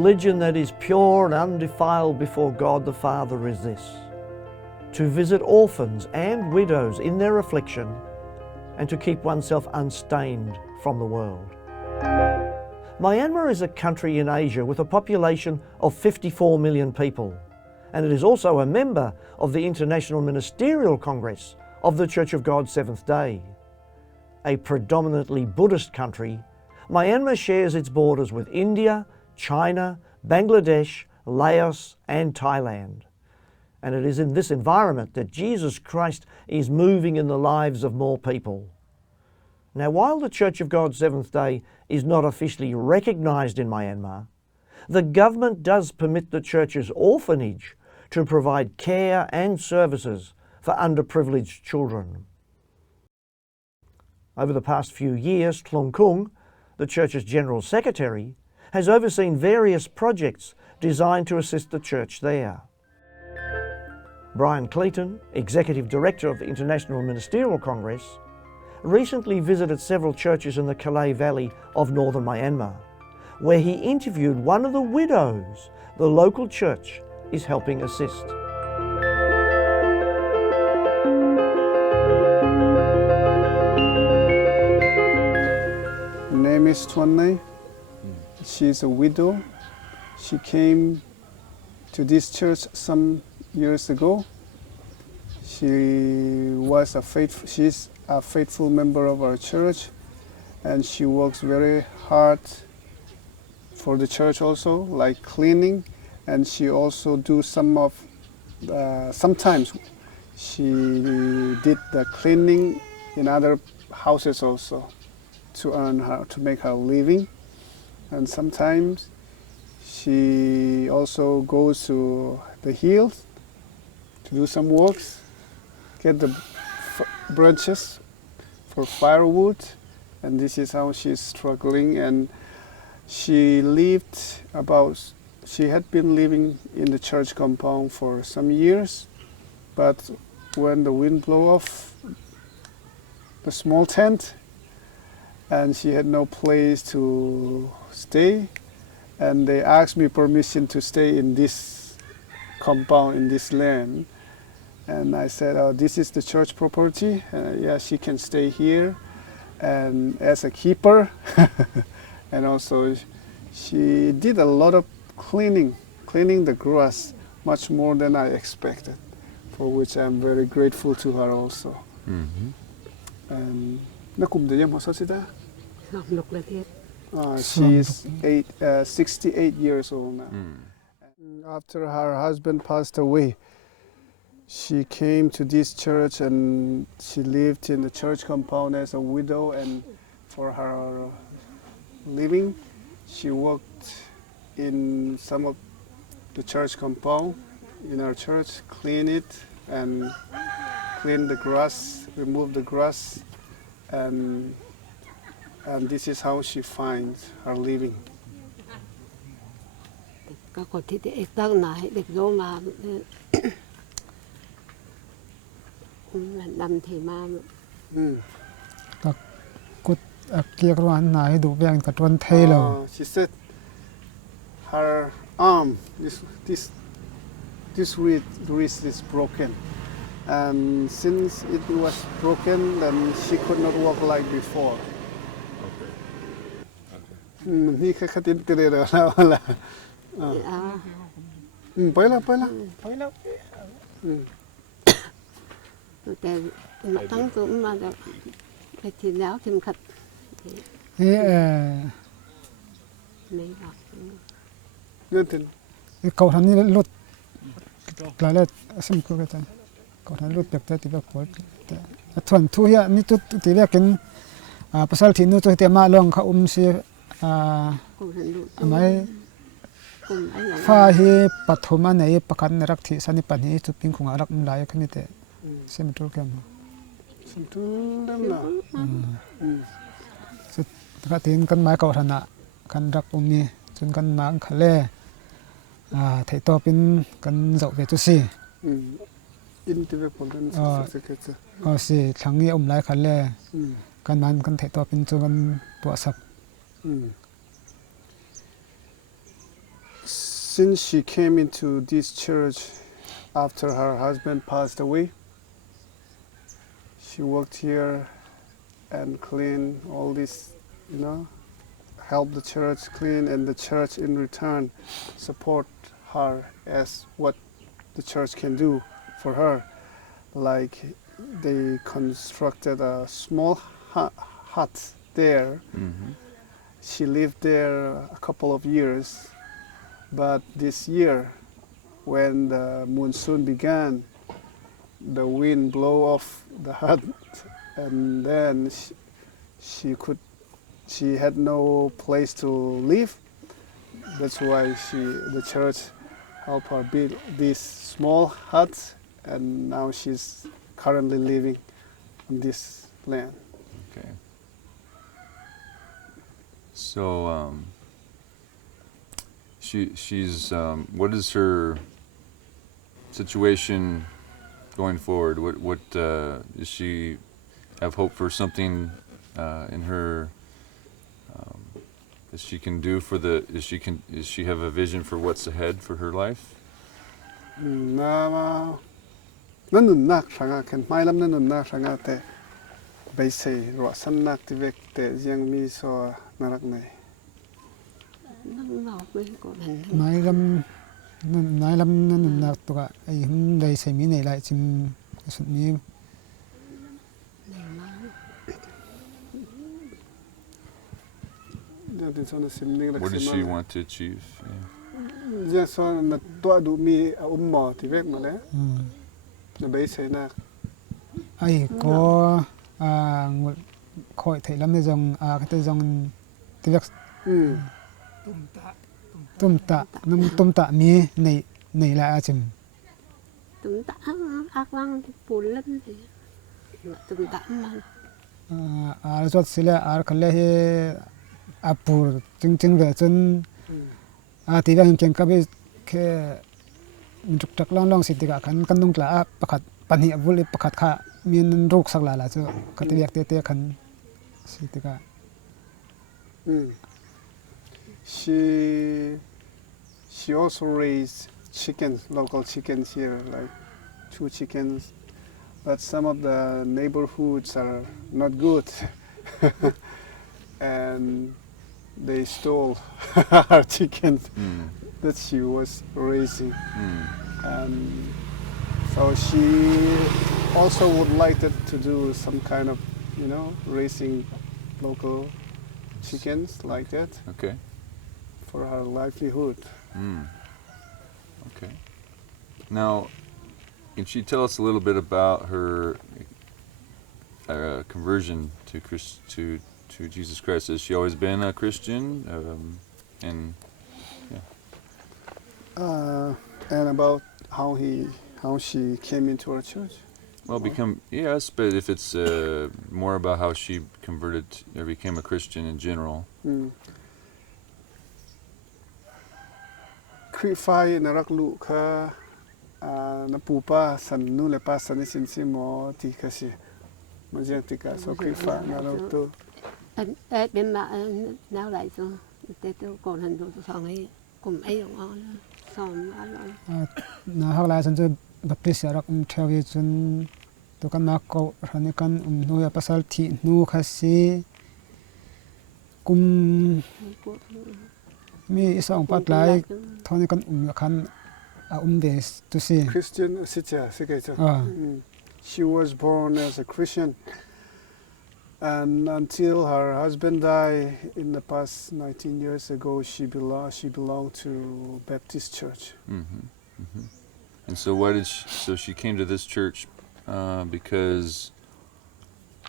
religion that is pure and undefiled before God the Father is this: to visit orphans and widows in their affliction and to keep oneself unstained from the world. Myanmar is a country in Asia with a population of 54 million people, and it is also a member of the International Ministerial Congress of the Church of God Seventh Day. A predominantly Buddhist country, Myanmar shares its borders with India, China, Bangladesh, Laos and Thailand. And it is in this environment that Jesus Christ is moving in the lives of more people. Now, while the Church of God Seventh Day is not officially recognised in Myanmar, the government does permit the church's orphanage to provide care and services for underprivileged children. Over the past few years, Tlung Kung, the church's General Secretary, has overseen various projects designed to assist the church there. Bryan Cleeton, Executive Director of the International Ministerial Congress, recently visited several churches in the Kalay Valley of northern Myanmar, where he interviewed one of the widows the local church is helping assist. Her name is Tuanne. She's a widow. She came to this church some years ago. She's a faithful member of our church, and she works very hard for the church also, like cleaning, and she also do sometimes she did the cleaning in other houses also to make her living, and sometimes she also goes to the hills to do some works, get the branches for firewood, and this is how she's struggling. And she had been living in the church compound for some years, but when the wind blew off the small tent and she had no place to stay, and they asked me permission to stay in this compound, in this land. And I said, oh, this is the church property. Yeah, she can stay here and as a keeper. And also she did a lot of cleaning the grass, much more than I expected, for which I'm very grateful to her also. And she's 68 years old now. After her husband passed away, she came to this church and she lived in the church compound as a widow, and for her living, she worked in some of the church compound in our church, clean it and clean the grass, remove the grass, and this is how she finds her living. She said her arm, this wrist is broken, and since it was broken, then she could not walk like before. Cậu thằng này lột lại là xem cô cái cậu thằng lột bẹp tới thì bẹp phổi thuần thu hiện ní chút thì bẹp cái pasal thì nó cho tiệm mà long khâu si mấy pha hi pathoma này pakan rak thi sani pan hi chu ping khunga rak lai khani te xem tur kem xem tur dem na so ta tin kan mai cậu thằng kan rak ni chun kan mang khale thầy to pin kan dậu về chút xí in tivi polden xí thằng nghe lại khale kan man kan thầy to pin chu kan tua sap since she came into this church after her husband passed away, she worked here and clean all this, help the church clean, and the church in return support her as what the church can do for her. Like they constructed a small hut there. Mm-hmm. She lived there a couple of years, but this year, when the monsoon began, the wind blew off the hut, and then she had no place to live. That's why the church helped her build this small hut, and now she's currently living on this land. Okay. So she's what is her situation going forward? What does she have hope for something in her that she can do for the? Does she have a vision for what's ahead for her life? Nó nun nak sanga kan mai lam nun nak sanga te bai sei ro san nak ti vek te jiang mi so narak nei. Mai lam nun nak to ka ai hum dai sei mi nei lai chim sut mi What does she want to achieve? Ja so na to du mi mo ti vek ma le. Na bai sei nak. ai có khỏi thấy lắm dòng cái tên dòng tiếng Việt tôm tạ mi này là chừng tôm tạ ác lăng phun lắm thì tôm tạ mà rồi sẽ là cái này apur chừng về chân tiếng Việt tiếng cái cái trục trặc long xịt cái căn đông là bắtปัญหาวุ้ยประคัดข้ามีนโรคสักหลายละจ้ะก็ตีเรียกเตะขันสิติกา She also raised chickens, local chickens here, like 2 chickens, but some of the neighborhoods are not good, and they stole our chickens that she was raising, and so she also would like to do some kind of, raising local chickens like that. Okay. For her livelihood. Okay. Now, can she tell us a little bit about her conversion to Jesus Christ? Has she always been a Christian? And about how she came into our church? Well, yes, but if it's more about how she converted or became a Christian in general. Krifai narak lu ka na pupa san nu le pa san sin si mo ti ka si ma jeng ti ka so krifa na lo tu bên mà nào lại cho tết còn hành đồ xong ấy cùng ấy ông xong rồi na hak lai san chu baptist rak theo vi chun to kan na ko rani kan nu ya pasal thi nu khasi kum mi isang pat lai thoni kan khan de to see Christian sicha sike. She was born as a Christian, and until her husband died in the past 19 years ago, she belonged to Baptist church. And so so she came to this church because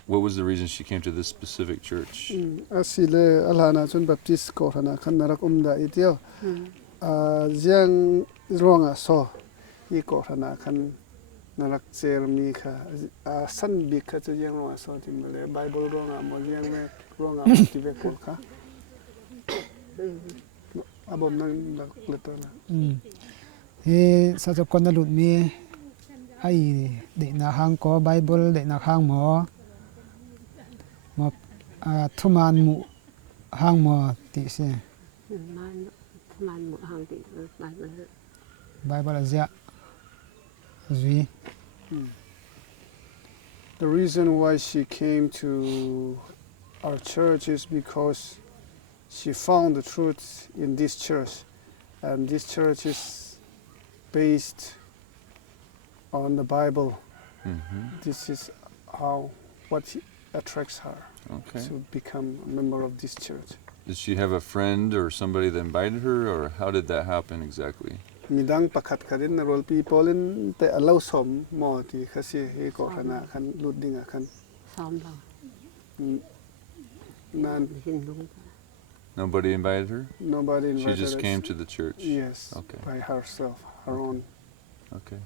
what was the reason she came to this specific church? Asile alhana chun Baptist ko hana khan narak da itio jiang ronga so hi ko hana khan narak cher mi kha san bi kha chu jiang ronga so ti male Bible ronga mo jiang me ronga ti ve ko kha abom nang dak letona he sa cho kon na lut mi ai de na hang ko Bible de na hang mo thuman mu hang mo ti se man một hàng tỷ bài Bible Asia Zui The reason why she came to our church is because she found the truth in this church, and this church is based on the Bible. This is what attracts her Okay. to become a member of this church. Did she have a friend or somebody that invited her, or how did that happen exactly? Midang pakat ka din na role people in te allow som mo ti kasi he ko kana kan luding kan xóm đâu nan xin đúng Nobody invited her? nobody She invited just us. came to the church? Yes, Okay. by herself, her own. Okay.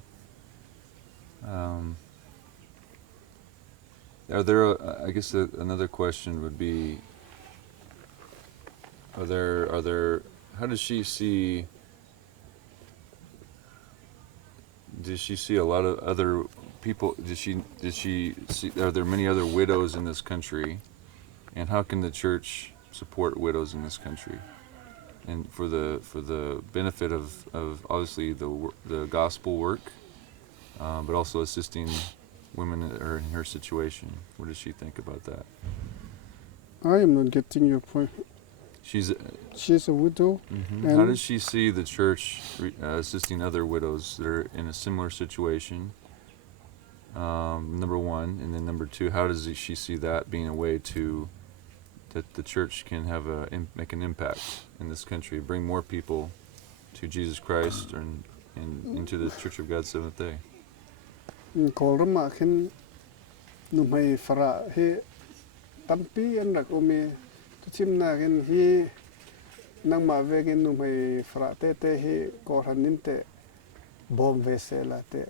Are there, I guess another question would be, how does she see, does she see a lot of other people, did she see, are there many other widows in this country? And how can the church support widows in this country? And for the benefit of obviously the gospel work, but also assisting women that are in her situation. What does she think about that? I am not getting your point. She's She's a widow. How And- does she see the church assisting other widows that are in a similar situation? Number one, and then number two, how does she see that being a way that the church can have make an impact in this country, bring more people to Jesus Christ and into the Church of God Seventh Day? Call them a can no may fara he tampi and like ome to chimna can he nang ma vegin no may fara te he koraninte bom vesela te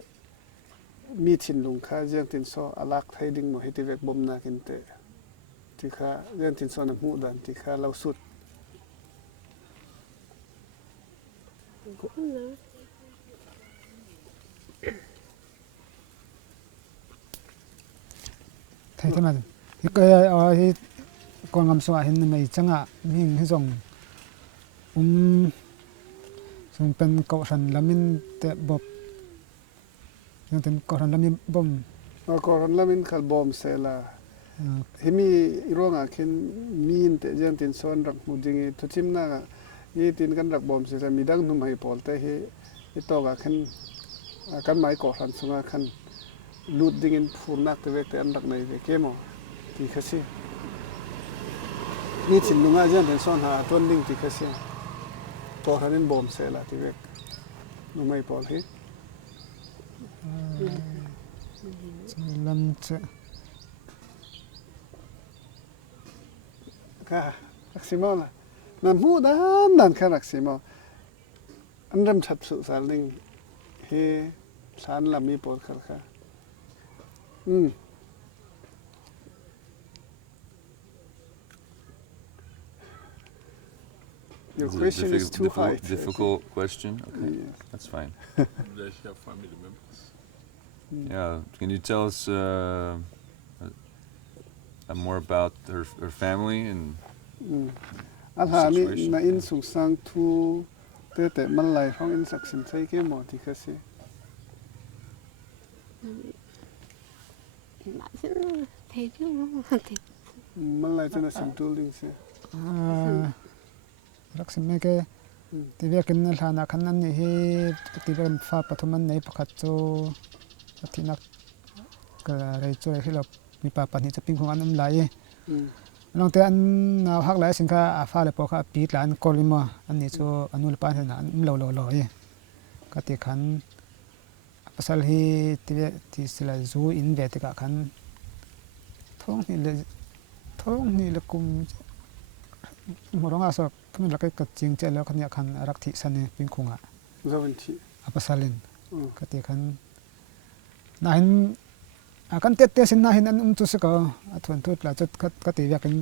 meeting lung kha jang tin so alak thading mo hiti vek bom na kin te ti kha jang tin so na mu dan ti kha lau sut cũng nữa Thầy thế mà cái con ngầm xoa hình này chẳng ạ mình cái dòng dòngเป็นเกาะสันแล้วมันแต่บบยังเป็นเกาะสันแล้วมันบ่ม koran lamin khal bom sela himi ironga kin min te jang tin son rak mudingi to chimna ga yi tin kan rak bom se midang num hai pol te hi ito ga kan mai ko ran sunga kan lut dingin phurnak te vek te an rak nei ve kemo ti khasi ni chin lunga jang tin son ha ton ding ti khasi ko ranin bom se la ti vek num hai pol hi lâm sẽ ka raksimo la nan mu dan ka raksimo an ram that su sal ning he san la mi pol khar kha Your Is it question is too high. Difficult question? Okay, Yes. that's fine. Does she have family members? Yeah, can you tell us more about her family and Al ha mi situation. na in sung sang thu te man lai hong in sak sin thai ke mo ti khasi bạn sẽ thấy chứ thì man lai chana sim tu ling seรักษาไม่แก่ที่เรียกกันฐานะขันนั้นนี่ที่เรียกฟ้าปฐมันในประคัตโจที่นักก็อะไรช่วยให้เรามีป่าปันนี้จะปิ้งของอันน้ำไหลลองแต่อันหักไหลสินค้าฟ้าเลยพอค่ะปีดหลานกอลิมาอันนี้โจอันนู้นปานเห็นอันเราก็ที่ขันภาษาที่สลายจูอินเวติกะขันท้องนี่เลยกุมหมดร้องอาสอกก็มันรักกับจริงเจ้าแล้วคันนี้คันรักที่สันนี่เป็นคงอ่ะ zawanti ภาษาลินก็ที่ขันน่าเห็นกันเตะสินน่าเห็นอันตุสก็ทวนทุดแล้วจะก็ที่ว่ากัน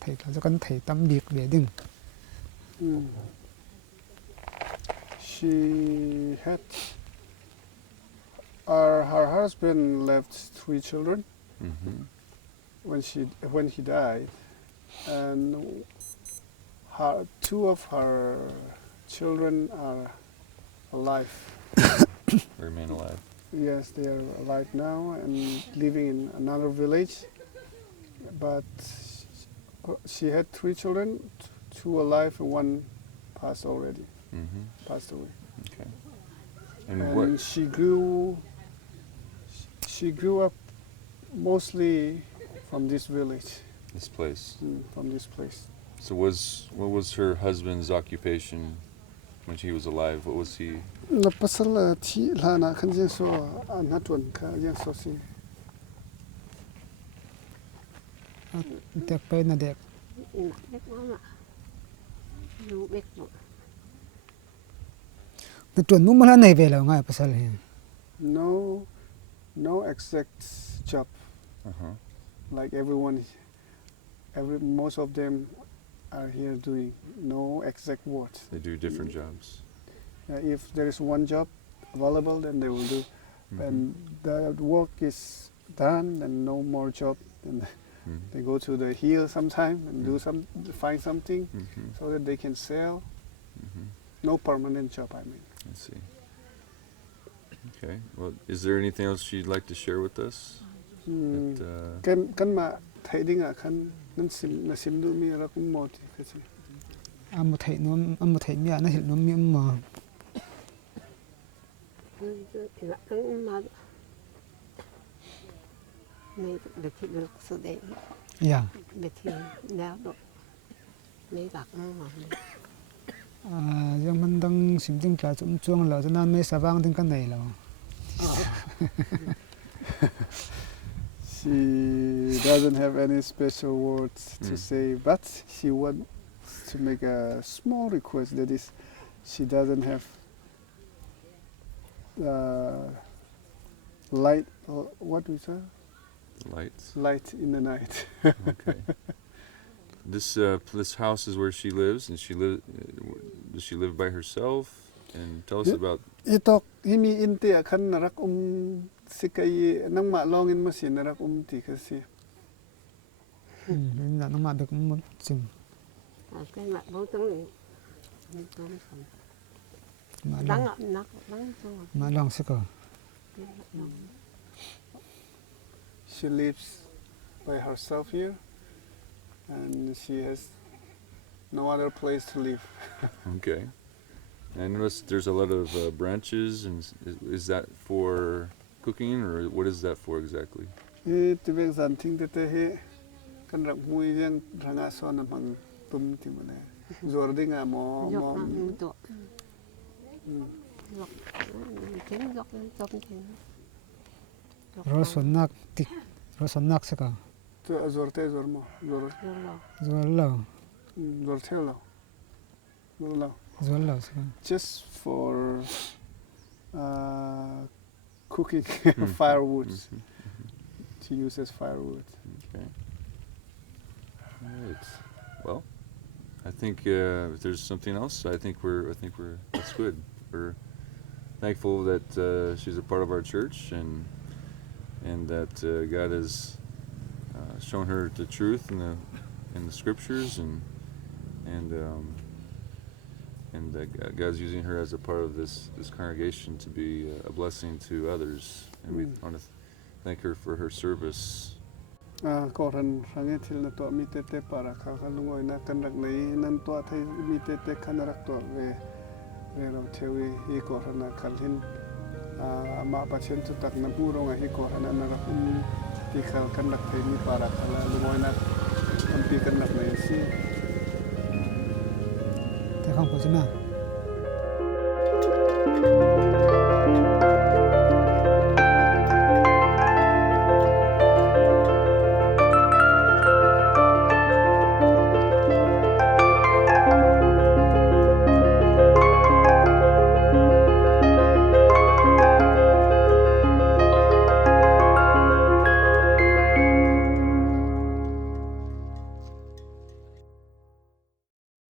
ไทยแล้วจะกันไทยตั้มบีกเวดิ้ง she had her husband left 3 children when he died, and 2 of her children are alive. Remain alive. Yes, they are alive now and living in another village. But she had 3 children, 2 alive and 1 passed already, passed away. Okay. And And what? she grew up mostly from this village, This place. from this place. So what was her husband's occupation when he was alive? What was he? La pasal thi la na khan jeng so na tuan kha jeng so si. tek pe na dek Mặc biết nó mà dù biết rồi na tuan mu mala nei ve lo ngai pasal he No exact job. Like most of them are here doing no exact work. They do different jobs. If there is one job available, then they will do. And the work is done, and no more job, then they go to the hill sometime and find something so that they can sell. No permanent job, I mean. I see. Okay. Well, is there anything else you'd like to share with us? Kan ma thai ding a khan nan sim du mi ra kum mo ti khasi. amu thai mi na hil nom mi ma thì là ứng mà mấy được thì được số đấy ya được thì nào được mấy bạc mà yang man dang sim ding tla chum chuang lo na me sawang ding kan nei lo She doesn't have any special words to say, but she wants to make a small request. That is, she doesn't have light. What do we say? Lights. Light in the night. Okay. This house is where she lives, and does she live by herself? And tell us about. Itok himi inte akan narak sikai nang ma longin masin narak ti kasi. na nang ma be kum sim cái mặt bố tướng ma đáng long ngậm nắc đáng xong ma long se ko She lives by herself here, and she has no other place to live. Okay. I noticed there's a lot of branches, and is that for cooking, or what is that for exactly? Tibek zan ting te he kan rak mui yang ranga so na mang tum ti mane. Zor ding a mo dọc mo. dọc dọc chính dọc dọc chính ro son nak se ko Zor te zor mo. Zor zo lo zor te lo. Zor lo. zo lo se ko Just for cooking firewood. To use as firewood. Okay. All right. Well, I think if there's something else, I think that's good. We're thankful that she's a part of our church, and that God has shown her the truth in the scriptures, and that God's using her as a part of this congregation to be a blessing to others, and we want to thank her for her service. Ko ran range thil na to mi te para kha lungoi na kan rak nei nan to thai mi te khan rak to ve ro thewi hi ko ran na khalhin ma pa chen tu tak na pu ro nga hi ko ran na rak ti khal kan rak thai mi para khala lungoi na am pi kan rak nei si te khang ko china